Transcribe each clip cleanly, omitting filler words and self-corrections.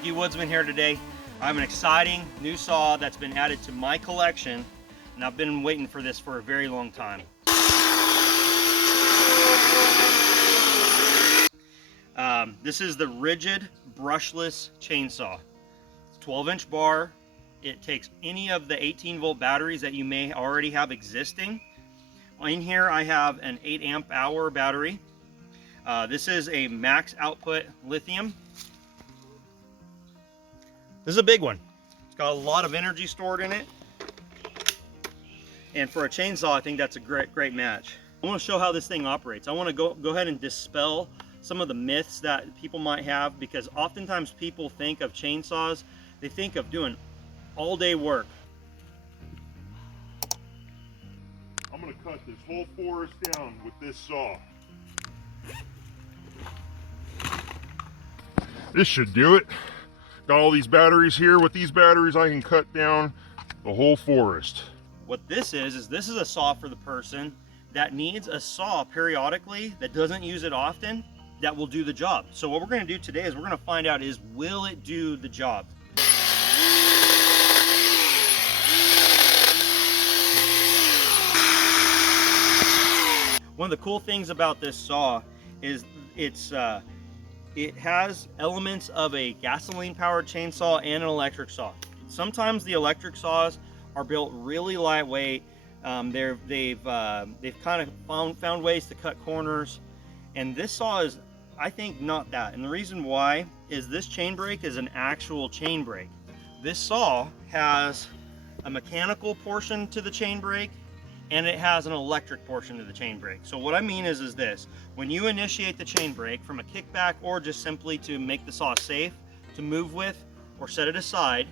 Okie Woodsman here today. I have an exciting new saw that's been added to my collection, and I've been waiting for this for a very long time. This is the Ridgid brushless chainsaw. It's 12-inch bar. It takes any of the 18-volt batteries that you may already have existing. In here I have an 8 amp hour battery. This is a max output lithium. This is a big one. It's got a lot of energy stored in it. And for a chainsaw, I think that's a great match. I want to show how this thing operates. I want to go ahead and dispel some of the myths that people might have, because oftentimes people think of chainsaws, they think of doing all day work. I'm going to cut this whole forest down with this saw. This should do it. Got all these batteries here. With these batteries I can cut down the whole forest. What this is this is a saw for the person that needs a saw periodically, that doesn't use it often, that will do the job. So what we're going to do today is we're going to find out will it do the job? One of the cool things about this saw is it has elements of a gasoline powered chainsaw and an electric saw. Sometimes the electric saws are built really lightweight. They've kind of found ways to cut corners, and this saw is, I think, not that. And the reason why is this chain brake is an actual chain brake. This saw has a mechanical portion to the chain brake, and it has an electric portion to the chain brake. So what I mean is this: when you initiate the chain brake from a kickback, or just simply to make the saw safe to move with or set it aside,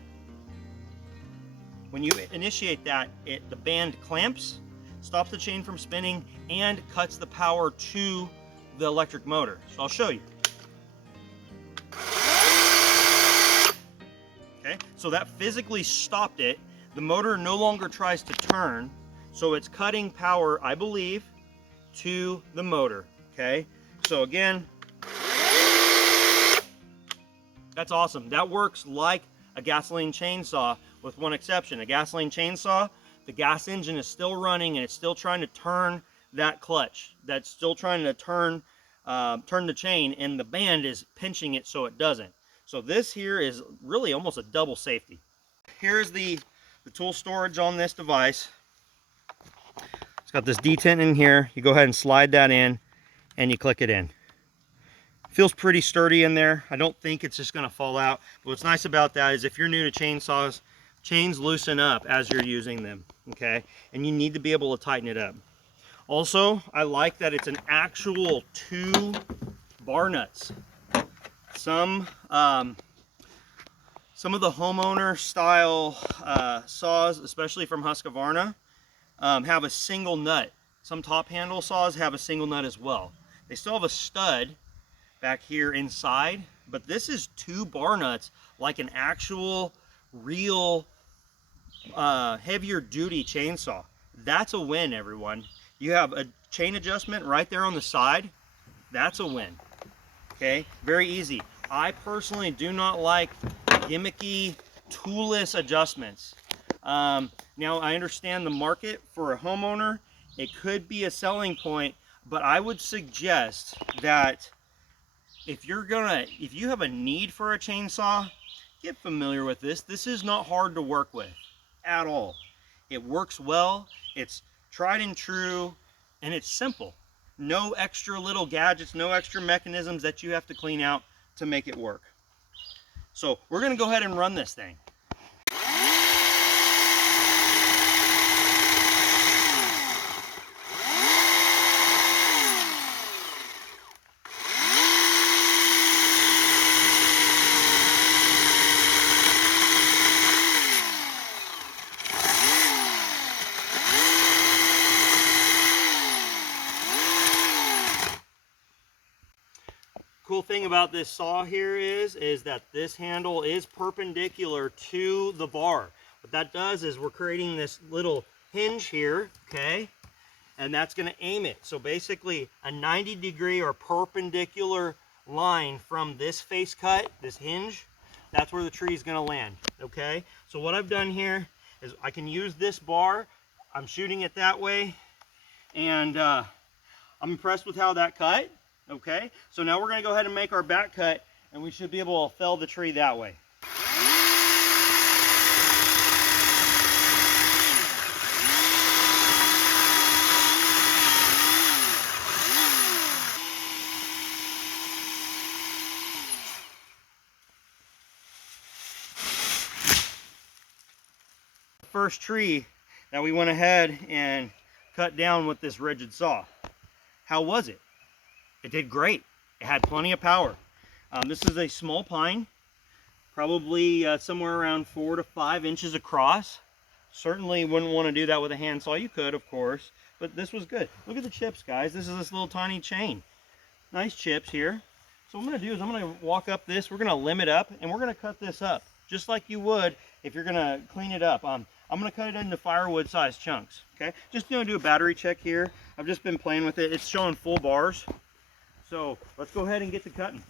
when you initiate that, the band clamps, stops the chain from spinning, and cuts the power to the electric motor. So I'll show you. Okay, so that physically stopped it. The motor no longer tries to turn, so it's cutting power, I believe, to the motor. Okay, so again, that's awesome. That works like a gasoline chainsaw, with one exception. A gasoline chainsaw, the gas engine is still running and it's still trying to turn that clutch. That's still trying to turn the chain, and the band is pinching it so it doesn't. So this here is really almost a double safety. Here's the tool storage on this device. It's got this detent in here. You go ahead and slide that in and you click it in. Feels pretty sturdy in there. I don't think it's just gonna fall out. But what's nice about that is if you're new to chainsaws, chains loosen up as you're using them, okay? And you need to be able to tighten it up. Also, I like that it's an actual 2 bar nuts. Some of the homeowner style saws, especially from Husqvarna, have a single nut. Some top handle saws have a single nut as well. They still have a stud back here inside, but this is 2 bar nuts, like an actual real heavier duty chainsaw. That's a win, everyone. You have a chain adjustment right there on the side. That's a win. Okay, very easy. I personally do not like gimmicky toolless adjustments. Now I understand the market for a homeowner, it could be a selling point, but I would suggest that if you have a need for a chainsaw, get familiar with this. This is not hard to work with at all. It works well, it's tried and true, and it's simple. No extra little gadgets, no extra mechanisms that you have to clean out to make it work. So we're gonna go ahead and run this thing. Cool thing about this saw here is that this handle is perpendicular to the bar. What that does is we're creating this little hinge here, okay? And that's gonna aim it. So basically a 90-degree or perpendicular line from this face cut, this hinge, that's where the tree is going to land. Okay, so what I've done here is I can use this bar. I'm shooting it that way, and I'm impressed with how that cut. Okay, so now we're going to go ahead and make our back cut, and we should be able to fell the tree that way. First tree that we went ahead and cut down with this rigid saw. How was it? It did great. It had plenty of power. This is a small pine, probably somewhere around 4 to 5 inches across. Certainly wouldn't want to do that with a handsaw. You could, of course, but this was good. Look at the chips, guys. This is this little tiny chain. Nice chips here. So what I'm going to do is I'm going to walk up this. We're going to limb it up, and we're going to cut this up just like you would if you're going to clean it up. I'm going to cut it into firewood sized chunks. Okay, just going to do a battery check here. I've just been playing with it. It's showing full bars. So let's go ahead and get to cutting.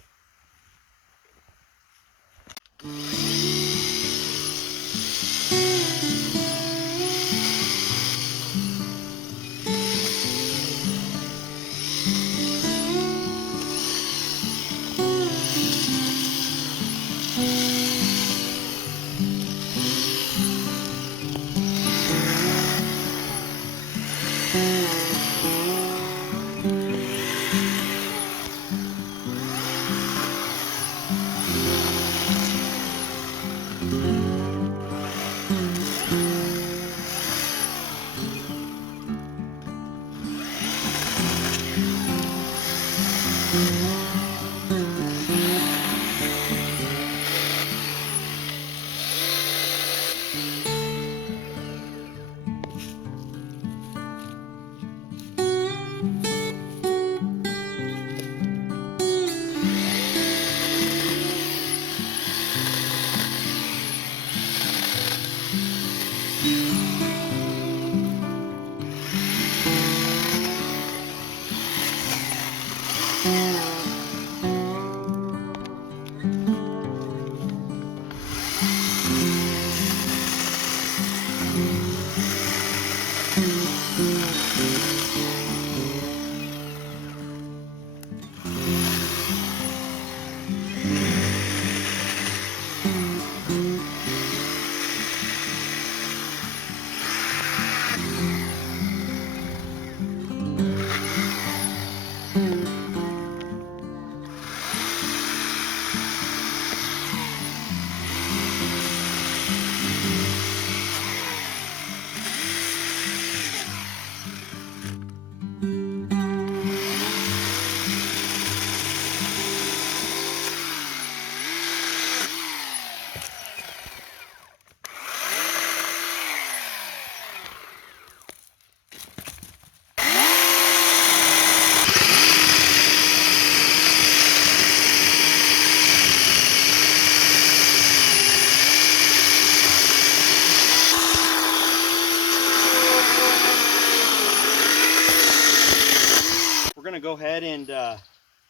Go ahead and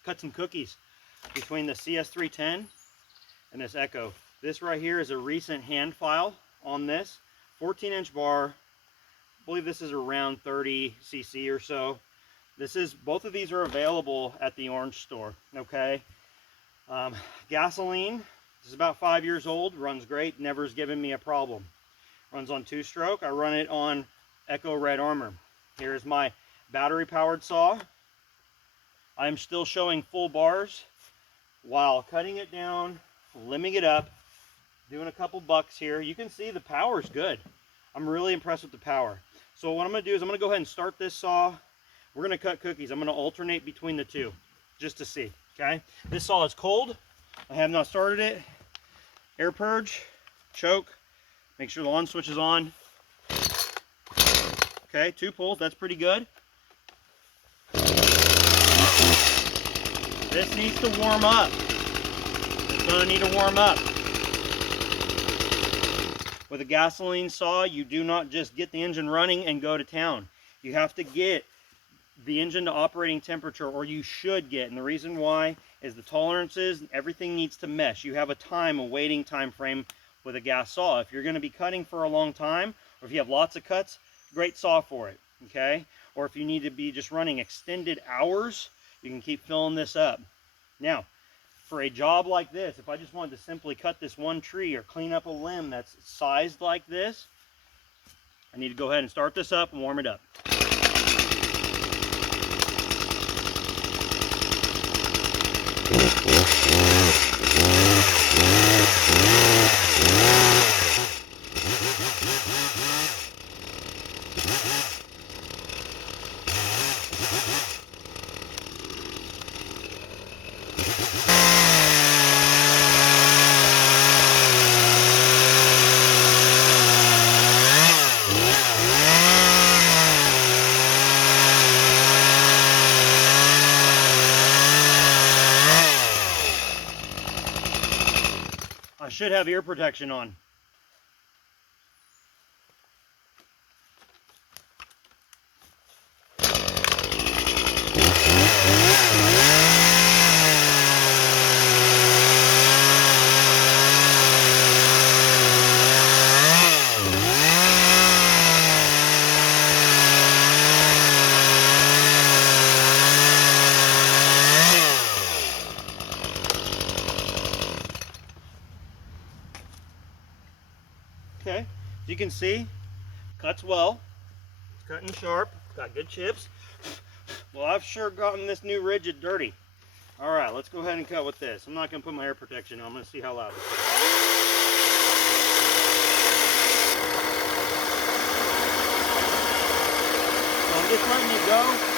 cut some cookies between the CS310 and this Echo. This right here is a recent hand file on this 14-inch bar. I believe this is around 30 cc or so. Both of these are available at the Orange store. Okay, gasoline. This is about 5 years old. Runs great. Never's given me a problem. Runs on 2-stroke. I run it on Echo Red Armor. Here's my battery powered saw. I'm still showing full bars while cutting it down, limbing it up, doing a couple bucks here. You can see the power's good. I'm really impressed with the power. So what I'm going to do is I'm going to go ahead and start this saw. We're going to cut cookies. I'm going to alternate between the two just to see. Okay, this saw is cold. I have not started it. Air purge, choke, make sure the on switch is on. Okay, 2 pulls, that's pretty good. This needs to warm up. It's going to need to warm up. With a gasoline saw, you do not just get the engine running and go to town. You have to get the engine to operating temperature, or you should get, and the reason why is the tolerances, everything needs to mesh. You have a waiting time frame with a gas saw. If you're going to be cutting for a long time, or if you have lots of cuts, great saw for it, okay? Or if you need to be just running extended hours, you can keep filling this up. Now, for a job like this, if I just wanted to simply cut this one tree or clean up a limb that's sized like this, I need to go ahead and start this up and warm it up. I should have ear protection on. Okay, as you can see, cuts well. It's cutting sharp, got good chips. Well, I've sure gotten this new Ridgid dirty. All right, let's go ahead and cut with this. I'm not gonna put my air protection on. I'm gonna see how loud this is. So I'm just letting it go.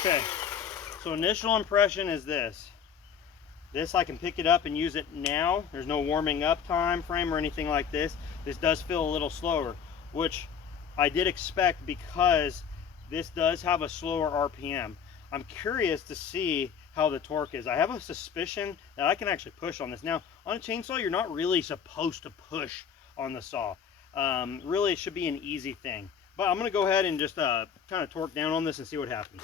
Okay, so initial impression is this. This I can pick it up and use it now. There's no warming up time frame or anything like this. This does feel a little slower, which I did expect because this does have a slower RPM. I'm curious to see how the torque is. I have a suspicion that I can actually push on this. Now, on a chainsaw, you're not really supposed to push on the saw. Really, it should be an easy thing. But I'm gonna go ahead and just kind of torque down on this and see what happens.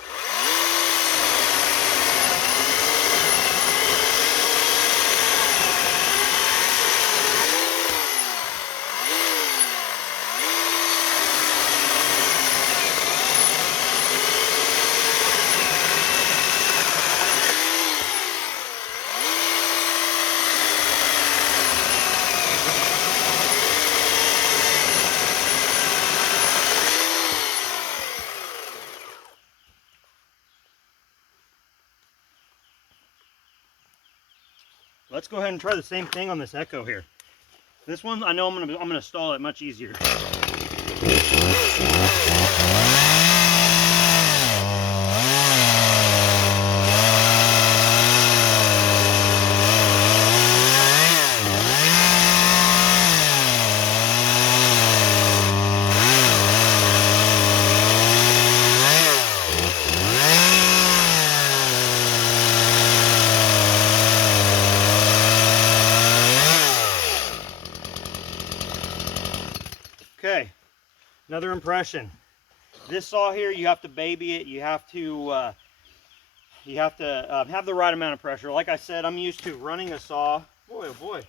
Let's go ahead and try the same thing on this Echo here. This one, I know I'm gonna stall it much easier. Okay, another impression. This saw here, you have to baby it. You have to have the right amount of pressure. Like I said, I'm used to running a saw. Boy, oh boy.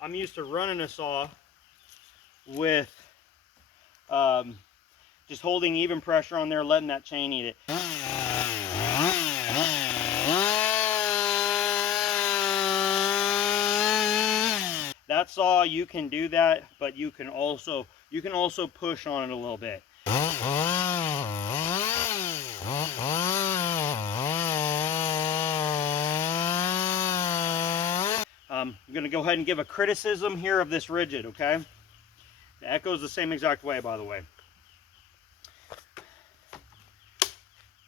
I'm used to running a saw with just holding even pressure on there, letting that chain eat it. That saw, you can do that, but you can also push on it a little bit. I'm going to go ahead and give a criticism here of this Ridgid, okay? The Echo's the same exact way, by the way.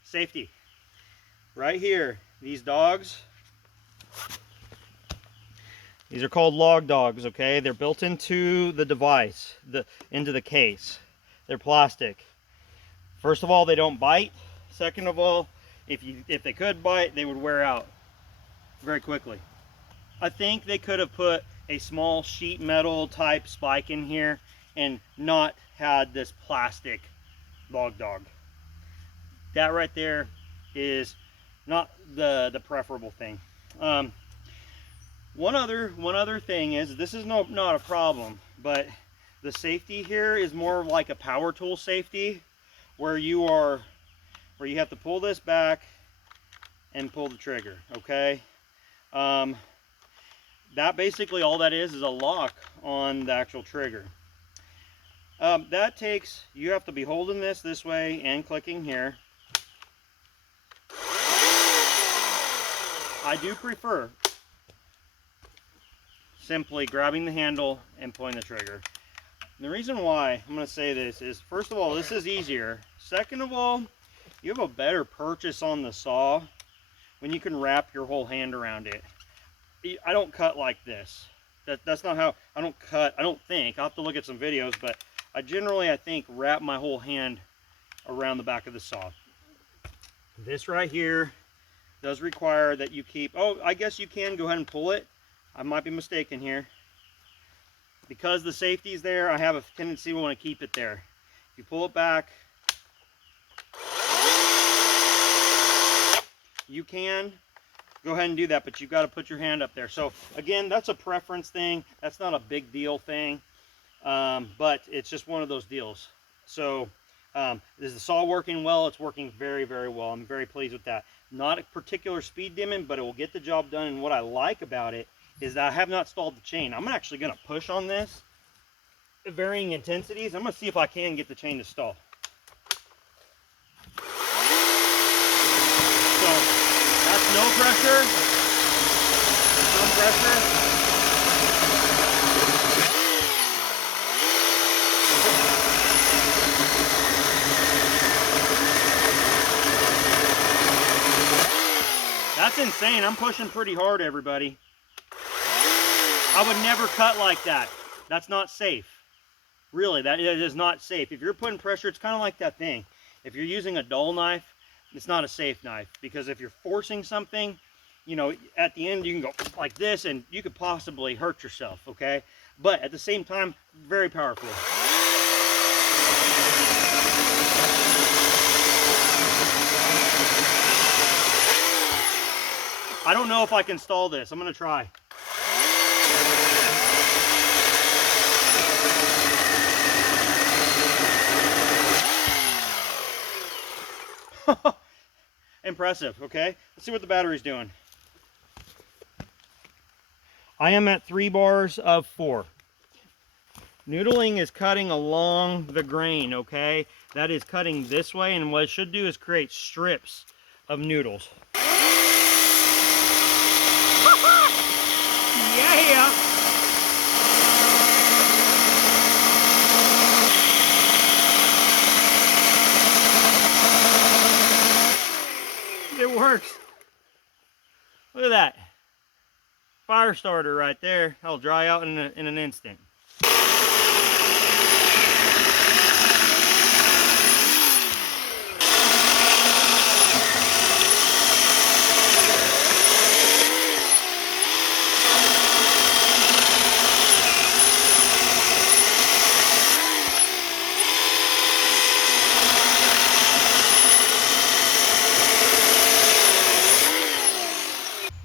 Safety. right here, these dogs, these are called log dogs, okay? They're built into the device, into the case. They're plastic. First of all, they don't bite. Second of all, if they could bite, they would wear out very quickly. I think they could have put a small sheet metal type spike in here and not had this plastic log dog. That right there is not the preferable thing. One other thing is, this is not a problem, but the safety here is more like a power tool safety, where you have to pull this back and pull the trigger, okay? That basically all that is a lock on the actual trigger. That takes, you have to be holding this way and clicking here. I do prefer simply grabbing the handle and pulling the trigger. And the reason why I'm going to say this is, first of all, this is easier. Second of all, you have a better purchase on the saw when you can wrap your whole hand around it. I don't cut like this. That's not how I don't cut. I don't think. I'll have to look at some videos, but I generally, I think, wrap my whole hand around the back of the saw. This right here does require that you keep, oh, I guess you can go ahead and pull it. I might be mistaken here. Because the safety's there, I have a tendency to want to keep it there. If you pull it back, you can go ahead and do that, but you've got to put your hand up there. So again, that's a preference thing. That's not a big deal thing, but it's just one of those deals. So is the saw working well? It's working very, very well. I'm very pleased with that. Not a particular speed dimming, but it will get the job done. And what I like about it is that I have not stalled the chain. I'm actually going to push on this at varying intensities. I'm going to see if I can get the chain to stall. So that's no pressure. Some pressure. That's insane. I'm pushing pretty hard, everybody. I would never cut like that. That's not safe. Really, that is not safe. If you're putting pressure, it's kind of like that thing. If you're using a dull knife, it's not a safe knife, because if you're forcing something, you know, at the end you can go like this and you could possibly hurt yourself, okay? But at the same time, very powerful. I don't know if I can stall this. I'm gonna try. Impressive, okay? Let's see what the battery's doing. I am at 3 bars of 4. Noodling is cutting along the grain, okay? That is cutting this way, and what it should do is create strips of noodles. Yeah! It works. Look at that. Fire starter right there. That'll dry out in an instant.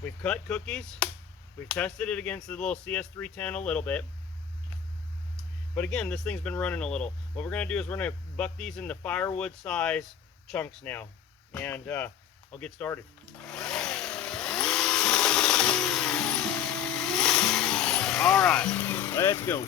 We've cut cookies. We've tested it against the little CS310 a little bit. But again, this thing's been running a little. What we're going to do is we're going to buck these into firewood size chunks now. And I'll get started. All right, let's go.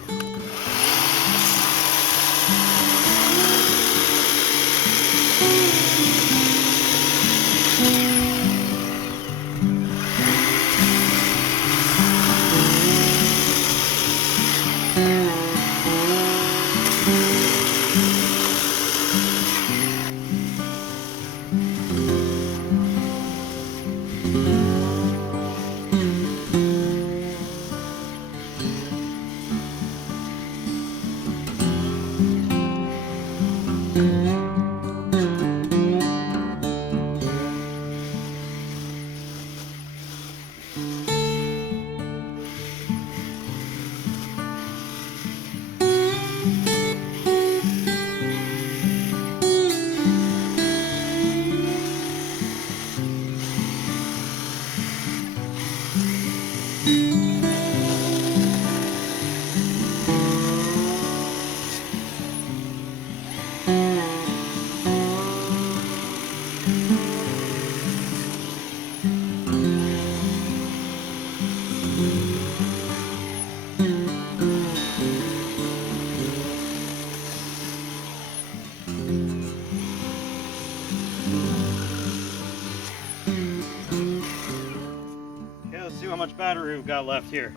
much battery we've got left here.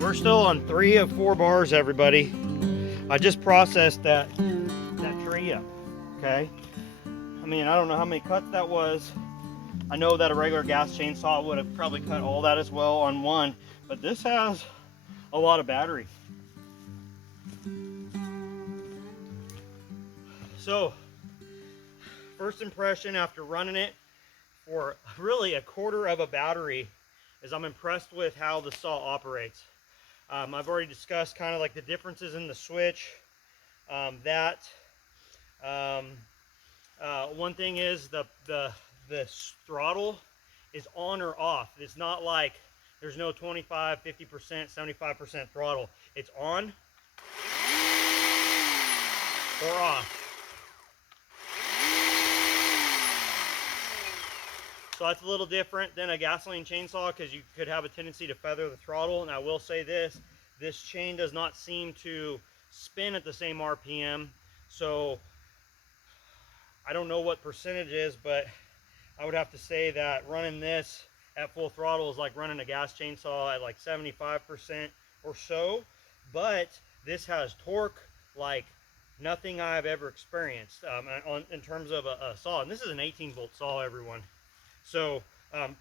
We're still on 3 of 4 bars, everybody. I just processed that tree up, okay? I mean, I don't know how many cuts that was. I know that a regular gas chainsaw would have probably cut all that as well on one, but this has a lot of battery. So, first impression after running it for really a quarter of a battery is I'm impressed with how the saw operates. I've already discussed kind of like the differences in the switch. One thing is the throttle is on or off. It's not like there's no 25, 50%, 75% throttle. It's on or off. So that's a little different than a gasoline chainsaw because you could have a tendency to feather the throttle. And I will say this chain does not seem to spin at the same RPM. So I don't know what percentage is, but I would have to say that running this at full throttle is like running a gas chainsaw at like 75% or so. But this has torque like nothing I've ever experienced in terms of a saw. And this is an 18-volt saw, everyone. So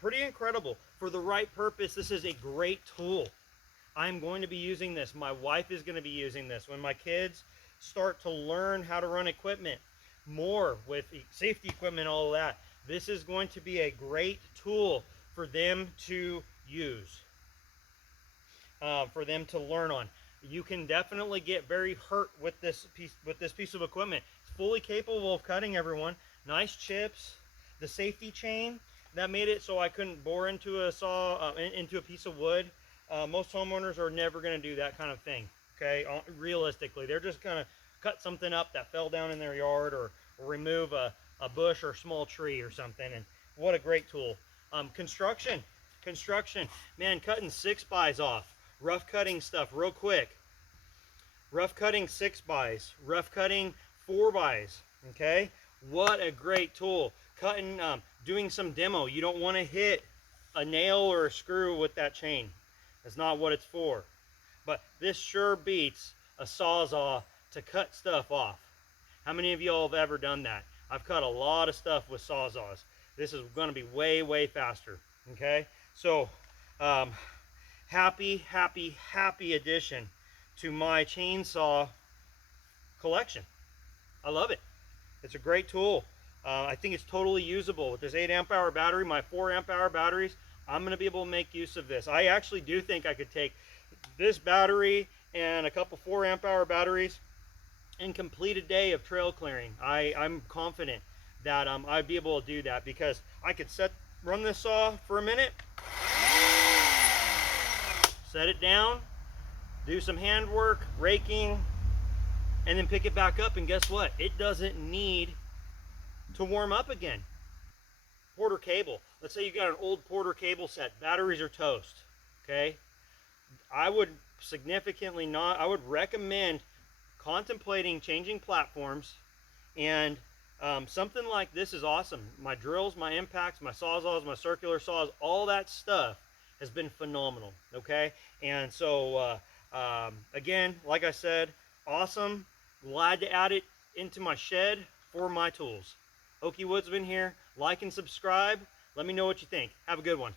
pretty incredible. For the right purpose, this is a great tool. I'm going to be using this. My wife is going to be using this. When my kids start to learn how to run equipment more with safety equipment, all of that, this is going to be a great tool for them to use, for them to learn on. You can definitely get very hurt with this piece of equipment. It's fully capable of cutting, everyone. Nice chips. The safety chain that made it so I couldn't bore into a saw, into a piece of wood. Most homeowners are never going to do that kind of thing, okay? Realistically, they're just going to cut something up that fell down in their yard, or remove a bush or small tree or something. And what a great tool. Construction, man, cutting 6x off, rough cutting stuff real quick. Rough cutting 6x, rough cutting 4x, okay? What a great tool. Cutting, doing some demo. You don't want to hit a nail or a screw with that chain. That's not what it's for. But this sure beats a Sawzall to cut stuff off. How many of y'all have ever done that? I've cut a lot of stuff with Sawzalls. This is going to be way, way faster. Okay? So, happy addition to my chainsaw collection. I love it. It's a great tool. I think it's totally usable. With this 8 amp hour battery, my 4 amp hour batteries, I'm going to be able to make use of this. I actually do think I could take this battery and a couple 4 amp hour batteries and complete a day of trail clearing. I'm confident that I'd be able to do that, because I could run this saw for a minute, set it down, do some handwork, raking, and then pick it back up, and guess what? It doesn't need to warm up again. Porter cable. Let's say you got an old Porter cable set. Batteries are toast. Okay? I would recommend contemplating changing platforms, and something like this is awesome. My drills, my impacts, my Sawzalls, my circular saws, all that stuff has been phenomenal. Okay? And so again, like I said, awesome. Glad to add it into my shed for my tools. Okie Woodsman here. Like and subscribe. Let me know what you think. Have a good one.